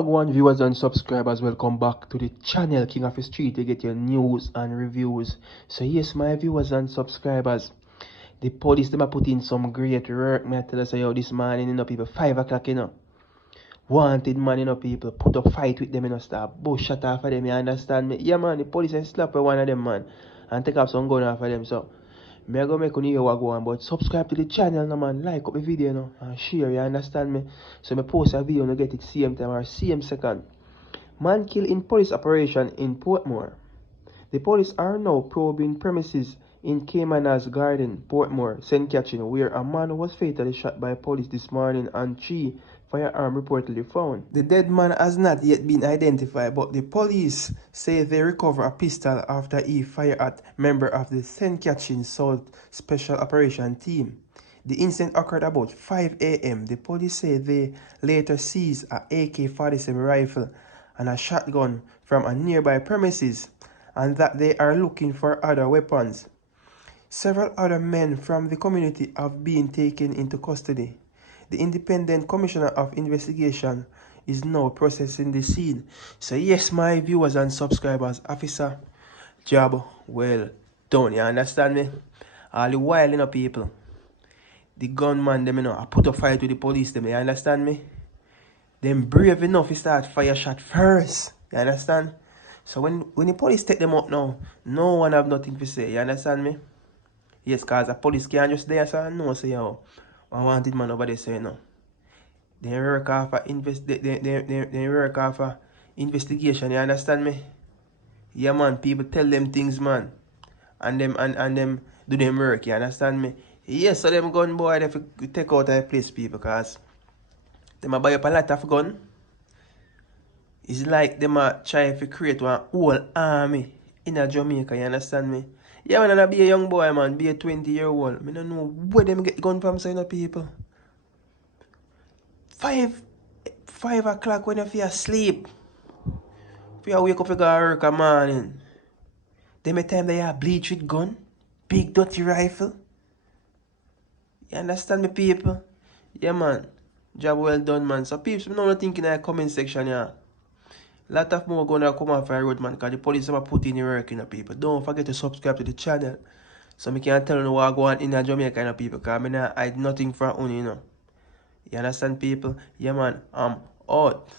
One viewers and subscribers, welcome back to the channel King of the Street to get your news and reviews. So yes, my viewers and subscribers, the police them are put in some great work. Me I tell us yo, this morning, people 5 o'clock, wanted man, people put up fight with them, start bush shot off of them, you understand me? Yeah man, the police and slap one of them, man, and take up some gun off of them. So me I go make you hear what go on, but subscribe to the channel no man, like up the video and share, you understand me? So me post a video and get it same time or same second. Man killed in police operation in Portmore. The police are now probing premises in Caymanas Garden, Portmore, St. Catherine, where a man was fatally shot by police this morning and 3 firearms reportedly found. The dead man has not yet been identified, but the police say they recovered a pistol after he fired at member of the St. Catherine South Special Operation Team. The incident occurred about 5 a.m. The police say they later seized a AK-47 rifle and a shotgun from a nearby premises, and that they are looking for other weapons. Several other men from the community have been taken into custody. The Independent Commissioner of Investigation is now processing the scene. So yes, my viewers and subscribers, officer, job well done, you understand me? All the while, people, the gunman, them, I put a fight with the police, them, you understand me? Them brave enough to start fire shot first, you understand? So when the police take them up now, no one have nothing to say, you understand me? Yes, cause the police can't just there, so no say, yo, I wanted man over there, say no. They work off a they work off a investigation, you understand me? Yeah man, people tell them things, man. And them do them work, you understand me? Yes, so them gun boy they take out a place, people, cause them a buy up a lot of gun. It's like them a try to create one whole army in a Jamaica, you understand me? Yeah, man, I be a young boy, man, be a 20-year-old. I don't know where them get gun from, so people. 5 o'clock when you feel asleep. If you wake up, you go to work a morning. Them a time they have bleach with gun, big dirty rifle. You understand me, people? Yeah, man. Job well done, man. So, people, I'm not thinking in the comment section, yeah. Lot of more gonna come off the road, man, because the police have put in the work, people. Don't forget to subscribe to the channel. So I can tell you what go on in Jamaica, people, because I not hide nothing from you, You understand, people? Yeah, man, I'm out.